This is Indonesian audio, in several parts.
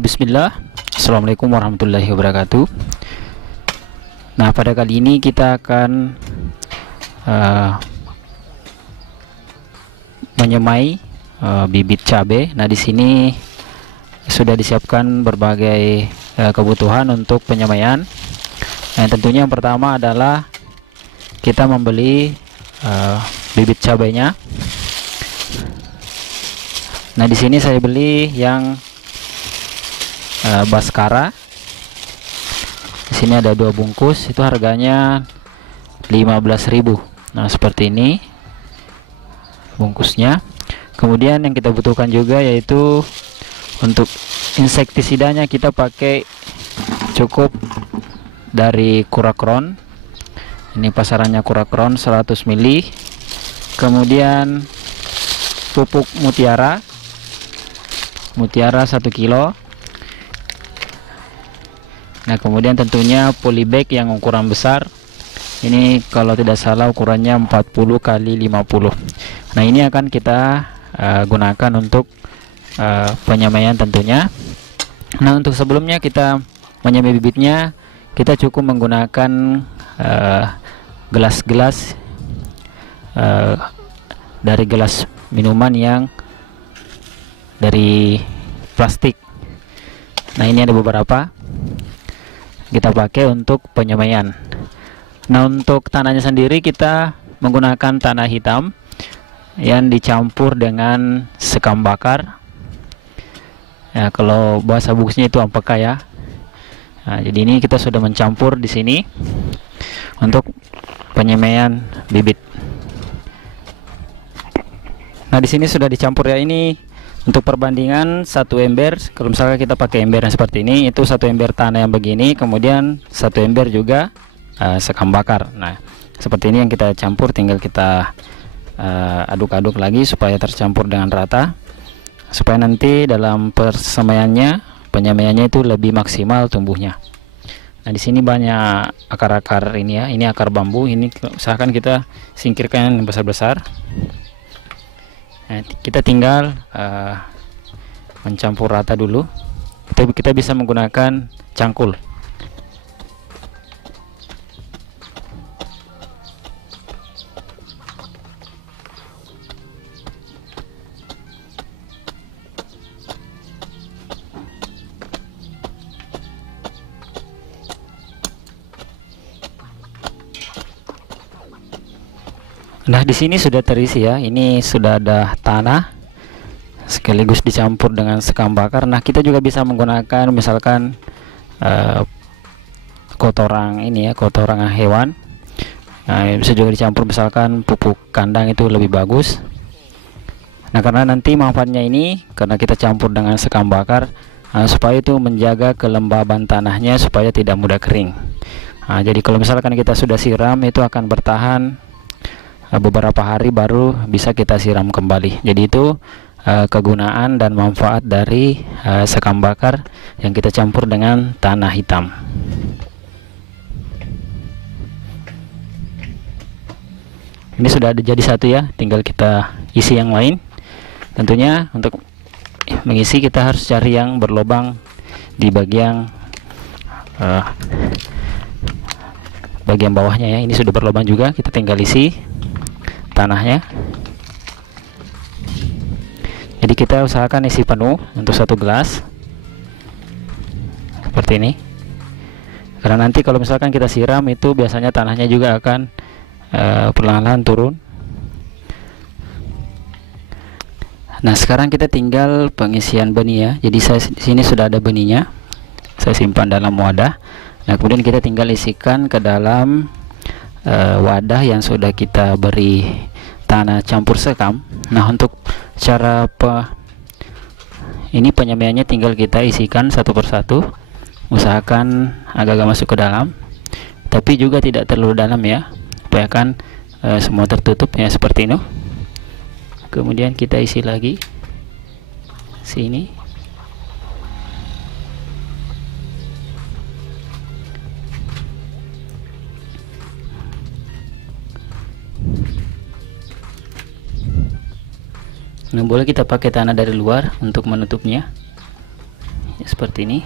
Bismillah. Assalamualaikum warahmatullahi wabarakatuh. Nah, pada kali ini kita akan menyemai bibit cabai. Nah, di sini sudah disiapkan berbagai kebutuhan untuk penyemaian. Nah, tentunya yang pertama adalah kita membeli bibit cabainya. Nah, di sini saya beli yang Baskara. Di sini ada 2 bungkus, itu harganya 15.000. Nah, seperti ini bungkusnya. Kemudian yang kita butuhkan juga yaitu untuk insektisidanya kita pakai cukup dari Kurakron. Ini pasarannya Kurakron 100 ml. Kemudian pupuk Mutiara 1 kilo. Nah, kemudian tentunya polybag yang ukuran besar. Ini kalau tidak salah ukurannya 40 kali 50. Nah, ini akan kita gunakan untuk penyemaian tentunya. Nah, untuk sebelumnya kita menyemai bibitnya, kita cukup menggunakan gelas-gelas dari gelas minuman yang dari plastik. Nah, ini ada beberapa kita pakai untuk penyemaian. Nah, untuk tanahnya sendiri kita menggunakan tanah hitam yang dicampur dengan sekam bakar. Ya, kalau bahasa bukusnya itu ampeka ya. Nah, jadi ini kita sudah mencampur di sini untuk penyemaian bibit. Nah, di sini sudah dicampur ya. Ini untuk perbandingan 1 ember, kalau misalnya kita pakai ember yang seperti ini, itu 1 ember tanah yang begini, kemudian 1 ember juga sekam bakar. Nah, seperti ini yang kita campur, tinggal kita aduk-aduk lagi supaya tercampur dengan rata, supaya nanti dalam persemaiannya, penyemaiannya itu lebih maksimal tumbuhnya. Nah, di sini banyak akar-akar ini ya, ini akar bambu, ini usahakan kita singkirkan yang besar-besar. Nah, kita tinggal mencampur rata dulu. Kita bisa menggunakan cangkul. Nah, di sini sudah terisi ya. Ini sudah ada tanah sekaligus dicampur dengan sekam bakar. Nah, kita juga bisa menggunakan misalkan kotoran ini ya, kotoran hewan. Nah, bisa juga dicampur misalkan pupuk kandang, itu lebih bagus. Nah, karena nanti manfaatnya ini karena kita campur dengan sekam bakar, supaya itu menjaga kelembaban tanahnya supaya tidak mudah kering. Nah, jadi kalau misalkan kita sudah siram, itu akan bertahan beberapa hari baru bisa kita siram kembali. Jadi itu kegunaan dan manfaat dari sekam bakar yang kita campur dengan tanah hitam. Ini sudah ada jadi satu ya, tinggal kita isi yang lain. Tentunya untuk mengisi kita harus cari yang berlubang di bagian bawahnya ya. Ini sudah berlubang juga, kita tinggal isi tanahnya. Jadi kita usahakan isi penuh untuk 1 gelas seperti ini, karena nanti kalau misalkan kita siram, itu biasanya tanahnya juga akan perlahan-lahan turun. Nah, sekarang kita tinggal pengisian benih ya. Jadi di sini sudah ada benihnya, saya simpan dalam wadah. Nah, kemudian kita tinggal isikan ke dalam wadah yang sudah kita beri tanah campur sekam. Nah, untuk cara ini penyemaiannya tinggal kita isikan satu persatu, usahakan agak-agak masuk ke dalam, tapi juga tidak terlalu dalam ya, supaya kan semua tertutup ya, seperti ini. Kemudian kita isi lagi sini. Nah, boleh kita pakai tanah dari luar untuk menutupnya ya, seperti ini.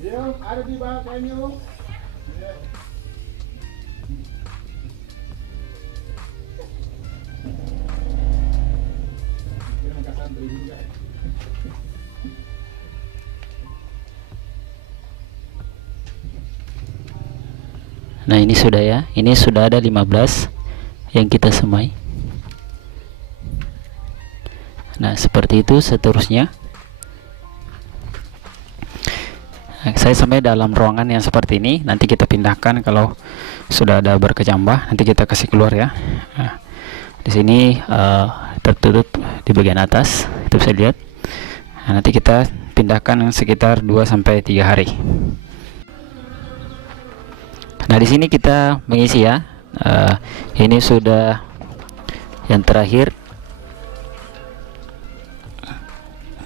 Yung, ada di bawah kayu. Nah ini sudah ya, ini sudah ada 15 yang kita semai. Nah seperti itu seterusnya. Nah, saya semai dalam ruangan yang seperti ini. Nanti kita pindahkan kalau sudah ada berkecambah. Nanti kita kasih keluar ya. Nah, di sini tertutup di bagian atas, itu bisa lihat. Nah, nanti kita pindahkan sekitar 2-3 hari. Nah di sini kita mengisi ya. Ini sudah yang terakhir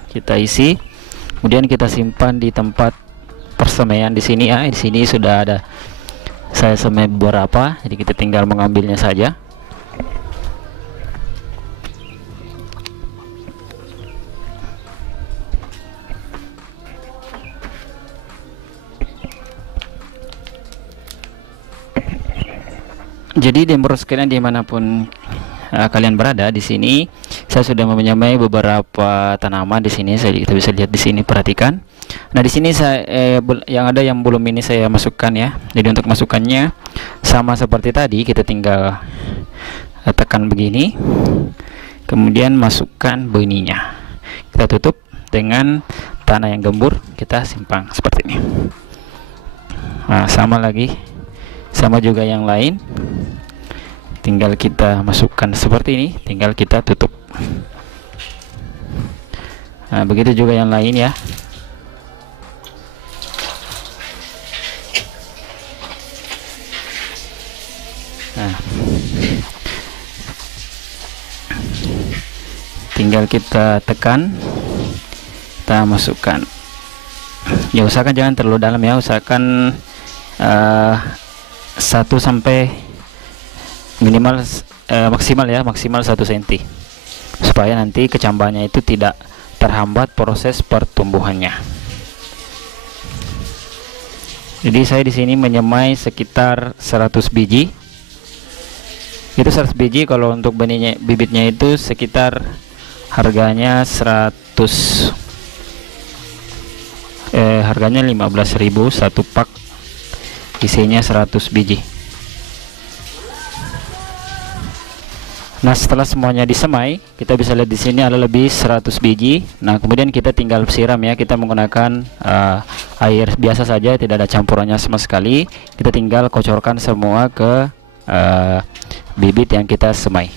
kita isi, kemudian kita simpan di tempat persemaian di sini ya. Di sini sudah ada saya semai beberapa, jadi kita tinggal mengambilnya saja. Jadi Dember sekalian dimanapun kalian berada, di sini saya sudah menyamai beberapa tanaman di sini. Kita bisa lihat di sini, perhatikan. Nah di sini saya yang ada yang belum ini saya masukkan ya. Jadi untuk masukannya sama seperti tadi, kita tinggal tekan begini, kemudian masukkan benihnya. Kita tutup dengan tanah yang gembur, kita simpang seperti ini. Nah sama lagi, sama juga yang lain, tinggal kita masukkan seperti ini, tinggal kita tutup. Nah begitu juga yang lain ya. Nah tinggal kita tekan, kita masukkan ya. Usahakan jangan terlalu dalam ya, usahakan 1 sampai minimal maksimal ya, maksimal 1 cm, supaya nanti kecambahnya itu tidak terhambat proses pertumbuhannya. Jadi saya di sini menyemai sekitar 100 biji. Itu 100 biji. Kalau untuk benihnya, bibitnya itu sekitar harganya 15.000 satu pak, isinya 100 biji. Nah setelah semuanya disemai, kita bisa lihat di sini ada lebih 100 biji. Nah kemudian kita tinggal siram ya, kita menggunakan air biasa saja, tidak ada campurannya sama sekali. Kita tinggal kocorkan semua ke bibit yang kita semai.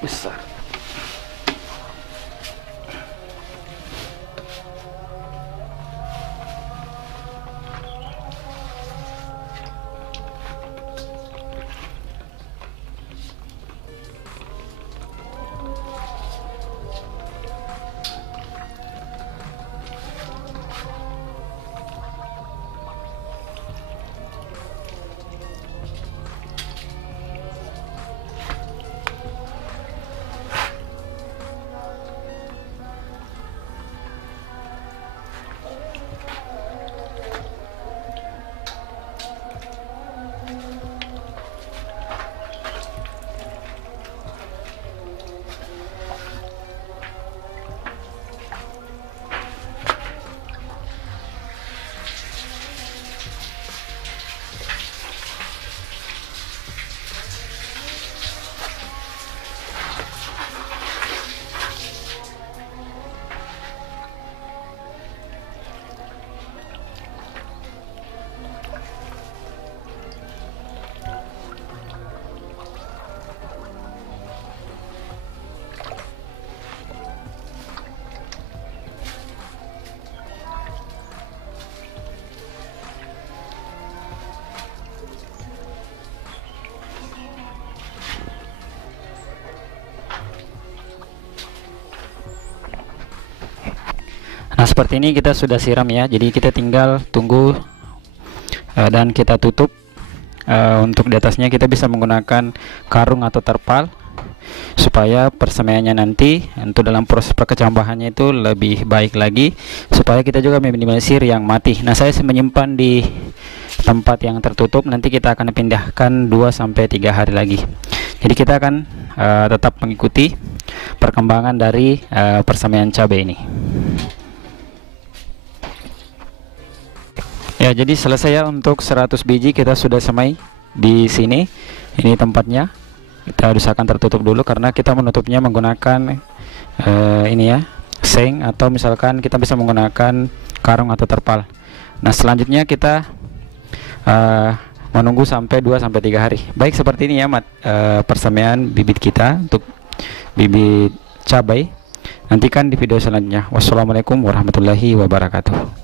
Besar. Nah, seperti ini kita sudah siram ya. Jadi kita tinggal tunggu dan kita tutup. Untuk di atasnya kita bisa menggunakan karung atau terpal supaya persemaiannya nanti untuk dalam proses perkecambahannya itu lebih baik lagi, supaya kita juga meminimalisir yang mati. Nah, saya menyimpan di tempat yang tertutup, nanti kita akan pindahkan 2-3 hari lagi. Jadi kita akan tetap mengikuti perkembangan dari persemaian cabai ini. Ya, jadi selesai ya untuk 100 biji kita sudah semai di sini. Ini tempatnya. Kita usahakan tertutup dulu karena kita menutupnya menggunakan ini ya, seng, atau misalkan kita bisa menggunakan karung atau terpal. Nah, selanjutnya kita menunggu sampai 2-3 hari. Baik, seperti ini ya persemaian bibit kita untuk bibit cabai. Nantikan di video selanjutnya. Wassalamualaikum warahmatullahi wabarakatuh.